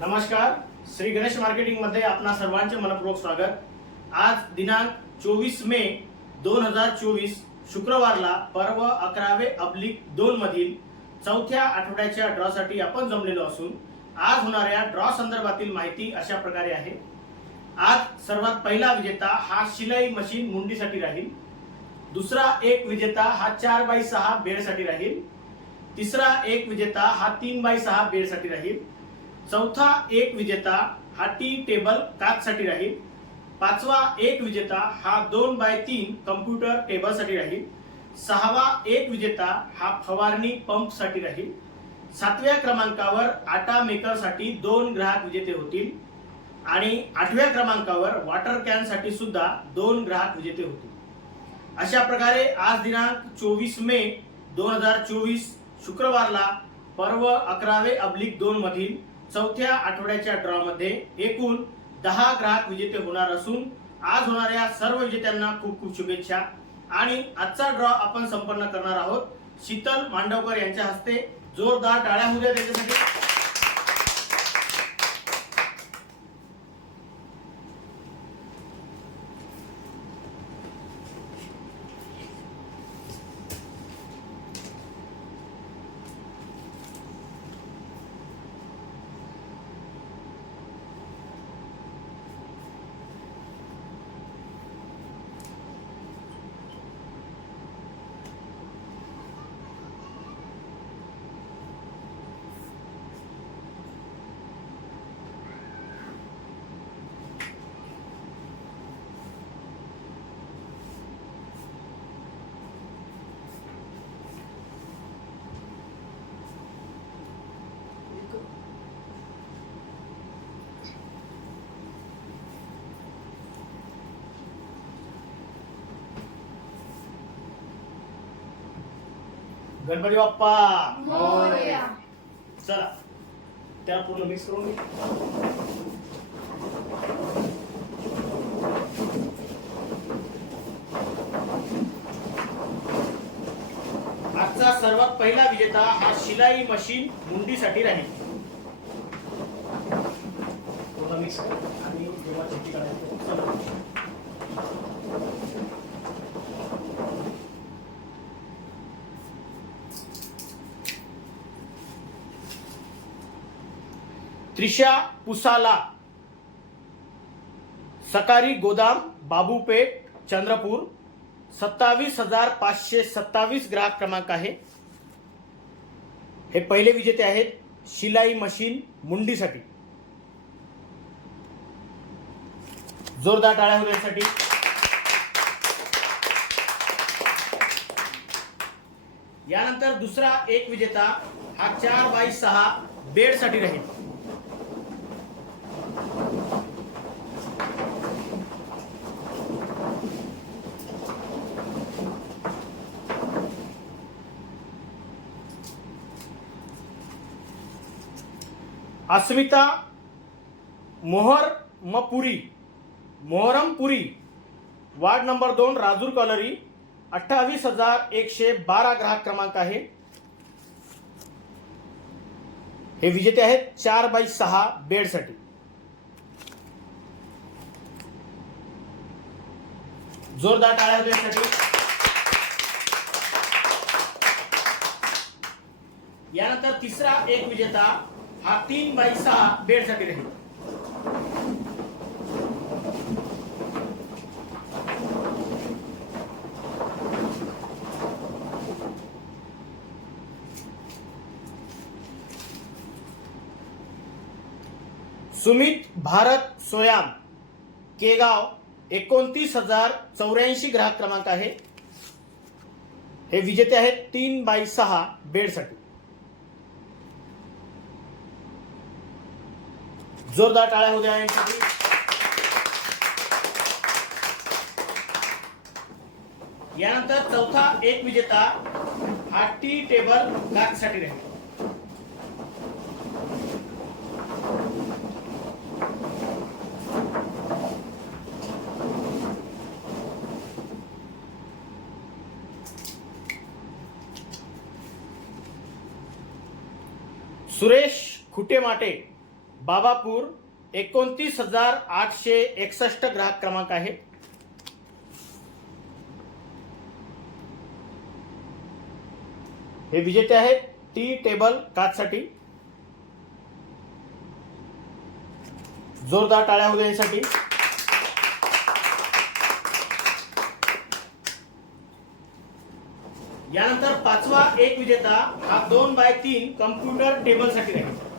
नमस्कार श्री गणेश मार्केटिंगमध्ये आपणा सर्वांचे मनपूर्वक स्वागत. आज दिनांक चोवीस मे दोन हजार चोवीस शुक्रवारला पर्व अकरावे अब्लिक दोन मधील चौथ्या आठवड्याच्या ड्रॉसाठी आपण जमलेलो असून आज होणाऱ्या ड्रॉ संदर्भातील माहिती अशा प्रकारे आहे. आज सर्वात पहिला विजेता हा शिलाई मशीन मुंडीसाठी राहील. दुसरा एक विजेता हा चार बाय सहा बेडसाठी राहील. तिसरा एक विजेता हा तीन बाय सहा बेडसाठी राहील. चौथा एक विजेता हा टी टेबल काचसाठी राहील. पाचवा एक विजेता हा दोन बाय तीन कम्प्युटर टेबलसाठी राहील. सहावा एक विजेता हा फवारणी पंपसाठी राहील. सातव्या क्रमांकावर आटा मेकरसाठी दोन ग्राहक विजेते होतील. आणि आठव्या क्रमांकावर वॉटर कॅनसाठी सुद्धा दोन ग्राहक विजेते होतील. अशा प्रकारे आज दिनांक चोवीस मे दोन हजार चोवीस शुक्रवारला पर्व अकरावे अब्लिक दोन मधील चौथ्या आठवड्याच्या ड्रॉ मध्ये एकूण दहा ग्राहक विजेते होणार असून आज होणाऱ्या सर्व विजेत्यांना खूप खूप शुभेच्छा. आणि आजचा ड्रॉ आपण संपन्न करणार आहोत. शीतल मांडवकर यांच्या हस्ते जोरदार टाळ्या होऊ द्या त्याच्यासाठी. गणपती बाप्पा. चला त्याला पूर्ण मिक्स करून. आजचा सर्वात पहिला विजेता हा शिलाई मशीन मुंडीसाठी राहील पूर्ण मिक्स आणि त्रिशा पुसाला सकारी गोदाम बाबूपेठ चंद्रपूर सत्तावीस हजार पाचशे सत्तावीस ग्राहक क्रमांक आहे. हे पहिले विजेते आहेत शिलाई मशीन मुंडीसाठी. जोरदार टाळ्या होण्यासाठी. यानंतर दुसरा एक विजेता हा चार बाय सहा बेडसाठी राहील. अस्मिता मोहर मपुरी मोहरमपुरी वार्ड नंबर दोन राजूर कॉलरी अठ्ठावीस हजार एकशे बारा ग्राहक क्रमांक आहे. हे विजेते आहेत चार बाय सहा बेडसाठी. जोरदार टाळ्या यासाठी यानंतर तिसरा एक विजेता हा तीन बाय सहा बेडसाठी राहील. सुमित भारत सोयाम केगाव एकोणतीस हजार चौऱ्याऐंशी ग्राहक क्रमांक आहे. हे विजेते आहेत तीन बाय सहा बेडसाठी. जोरदार टाळ्या होत्या यानंतर चौथा एक विजेता हा टी टेबलसाठी राहील. सुरेश खुटे माटे बाबापूर एकोणतीस हजार आठशे एकसष्ट ग्राहक क्रमांक आहे. हे विजेते आहेत टी टेबल काचसाठी. जोरदार टाळ्या होऊ देण्यासाठी. यानंतर पाचवा एक विजेता हा दोन बाय तीन कम्प्युटर टेबलसाठी राहील.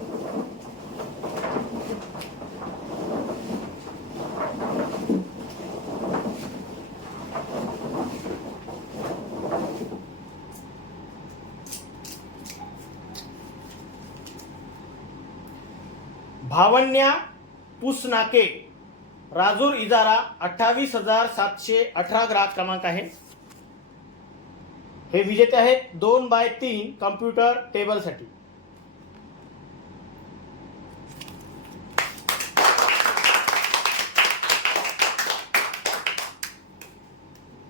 भावन्या पुसनाके राजूर इजारा अठ्ठावीस हजार सातशे अठरा ग्राहक क्रमांक आहे. हे विजेते आहेत दोन बाय तीन कम्प्युटर टेबलसाठी.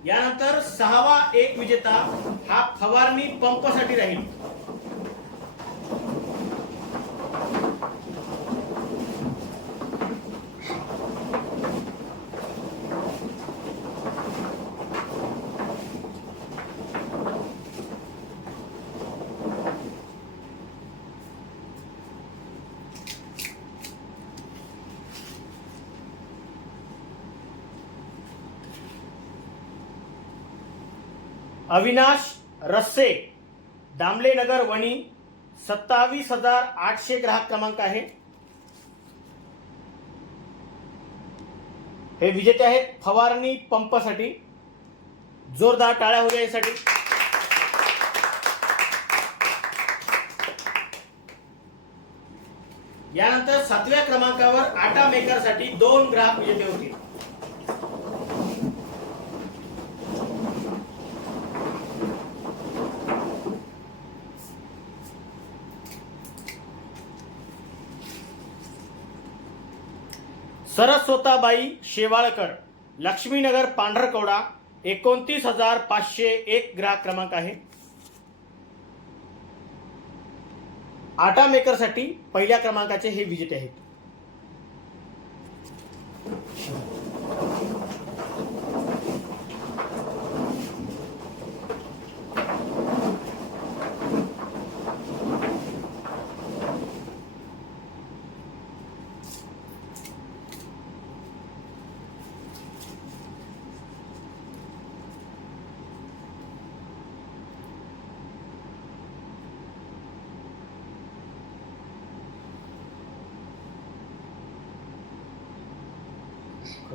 यानंतर सहावा एक विजेता हा फवारणी पंपसाठी राहील. अविनाश रस्से दामले नगर वणी सत्तावीस हजार आठशे ग्राहक क्रमांक आहे. हे विजेते आहेत फवारणी पंपसाठी. जोरदार टाळ्या होऊ यासाठी. यानंतर सातव्या क्रमांकावर आटा मेकरसाठी दोन ग्राहक विजेते होतील सरस्वताबाई शेवाळकर लक्ष्मीनगर पांढरकवडा एकोणतीस हजार पाचशे एक ग्राहक क्रमांक आहे. आटा मेकरसाठी पहिल्या क्रमांकाचे हे विजेते आहेत.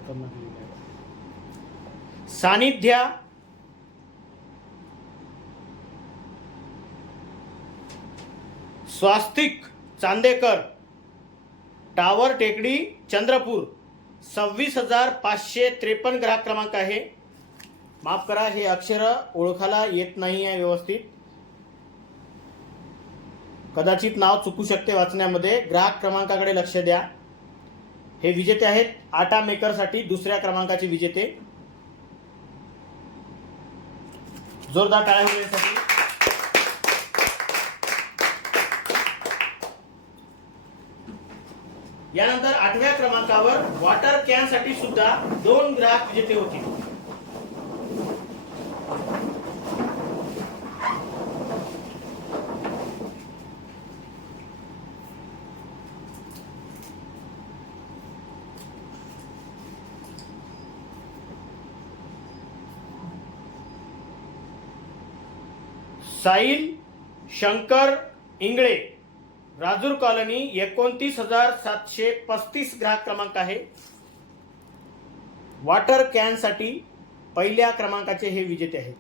खतरनाक आहे. सानिध्या. स्वास्तिक चांदेकर. टावर टेकडी चंद्रपूर. सव्वीस हजार पाचशे त्रेपन्न ग्राहक क्रमांक आहे. माफ करा हे अक्षर ओळखायला येत नाही आहे व्यवस्थित. कदाचित नाव चुकू शकते वाचण्यामध्ये. ग्राहक क्रमांकाकडे लक्ष द्या. हे विजेते आहेत. आटा मेकरसाठी दुसऱ्या क्रमांकाचे विजेते. जोरदार टाळ्या होण्यासाठी. यानंतर आठव्या क्रमांकावर वॉटर कॅनसाठी सुद्धा दोन ग्राहक विजेते होतील साईल शंकर इंगळे. राजूर कॉलनी एकोणतीस हजार सातशे पस्तीस ग्राहक क्रमांक आहे. वॉटर कॅनसाठी पहिल्या क्रमांकाचे हे विजेते आहेत.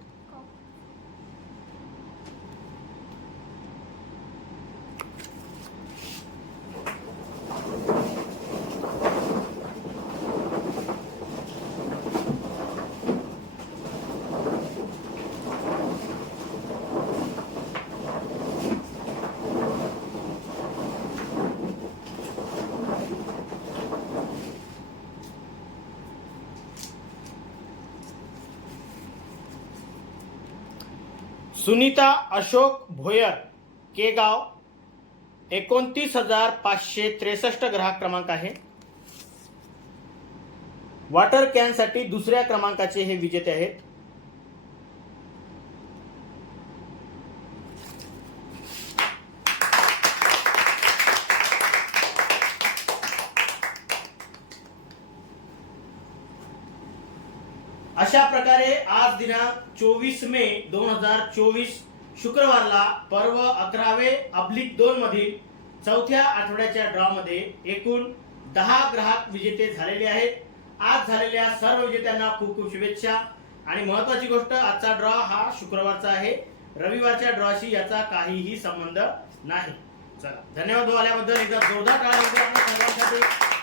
सुनीता अशोक भोयर केगाव एकोणतीस हजार पाचशे त्रेसष्ट ग्राहक क्रमांक आहे. वॉटर कॅनसाठी दुसऱ्या क्रमांकाचे हे विजेते आहेत. अशा प्रकारे आज दिनांक चोवीस मे दोन हजार चोवीस शुक्रवारला पर्व अकरावे अब्लिक दोन मधील चौथ्या आठवड्याच्या ड्रॉ मध्ये एकूण दहा ग्राहक विजेते झालेले आहेत. आज झालेल्या सर्व विजेत्यांना खूप खूप शुभेच्छा. आणि महत्वाची गोष्ट आजचा ड्रॉ हा शुक्रवारचा आहे. रविवारच्या ड्रॉशी याचा काहीही संबंध नाही. चला धन्यवाद आल्याबद्दल. एकदा जोरदार टाळ्या सर्वांसाठी